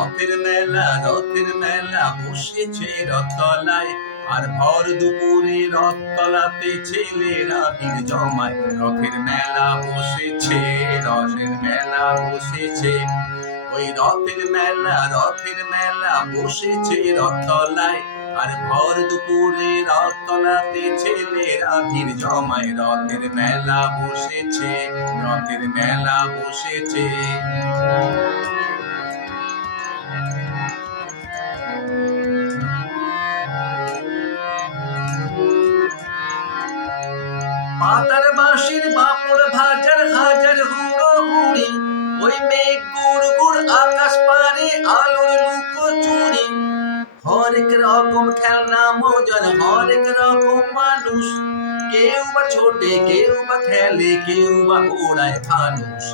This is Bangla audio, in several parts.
রথের মেলা বসেছে রথতলায়, আর ভর দুপুরে রথতলাতে ছেলেরা ভিড় জমায়। রথের মেলা বসেছে, রথের মেলা বসেছে, ওই রথের মেলা বসেছে রথতলায়, আর ভর দুপুরে রথতলাতে ছেলেরা ভিড় জমায়। রথের মেলা বসেছে, রথের মেলা বসেছে। পাতার বাঁশির বাপড় ভাজার হাজার হুড়োহুড়ি, ওই মেঘ গুড় গুড় আকাশ পারে আলোর লুকোচুরি। হরেক রকম খেলনা মজার, হরেক রকম মানুষ, কেউ বা ছোটে, কেউ বা খেলে, কেউ বা ওড়ায় ফানুস।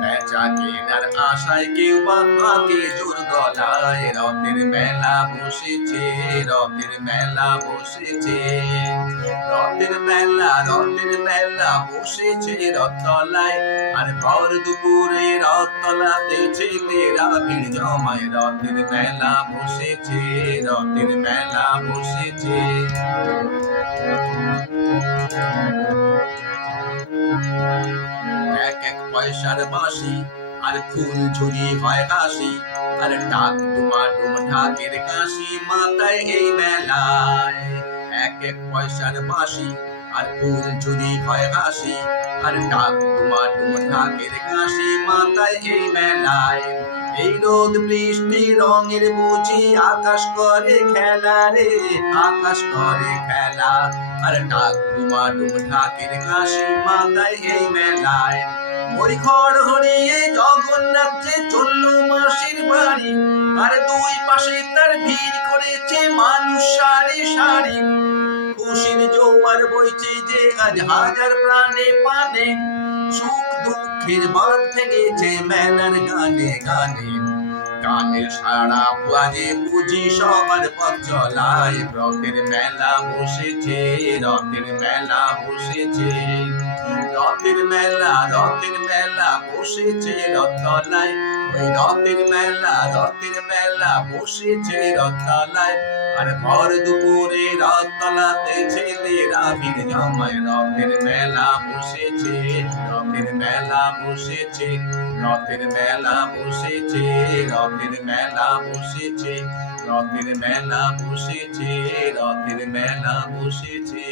বেচা কেনার আশায় কেউ বা আঁকে জোর গলায়। রথের মেলা বসেছে, রথের মেলা বসেছে, রথের মেলা বসেছে রথতলায়, আর ভর দুপুরে রথতলাতে ছেলেরা ভিড় জমায়। রথের মেলা বসেছে, রথের মেলা বসেছে। এক এক পয়সার বাঁশি আর ফুল ঝুরি হয় হাসি, আর ডাক ডুমাডুম ঢাকের কাশি মাথায় এই মেলায়। এক এক পয়সার বাঁশি আর ফুল ঝুরি হয় হাসি, আর ডাক ডুমাডুম ঢাকের কাশি মাথায় এই মেলায়। এই রোদ বৃষ্টি রঙের বুঝি আকাশ করে খেলা রে, আকাশ করে খেলা, আর ডাক ডুমাডুম ঢাকের কাশি মাথায় এই মেলায়। ওই ঘর হরিয়ে জগন্নাথে চললো মাসির বাড়ি, আর দুই পাশে তার ভিড় করেছে মানুষ সারি সারি। খুশির জোয়ার বইছে যে আজ হাজার প্রাণে পানে, সুখ দুঃখের বাঁধ ভেঙেছে মেলার গানে গানে। গানের সারা বাজে বুঝি সবার পথ চলায়। রথের মেলা বসেছে, রথের মেলা বসেছে, রথের মেলা বসেছে রথতলায়, ওই রথের মেলা বসেছে রথতলায়, আর ভর দুপুরে রথতলাতে ছেলেরা ভিড় জমায়। রথের মেলা বসেছে, রথের মেলা বসেছে, রথের মেলা বসেছে, রথের মেলা বসেছে, রথের মেলা বসেছে, রথের মেলা বসেছে।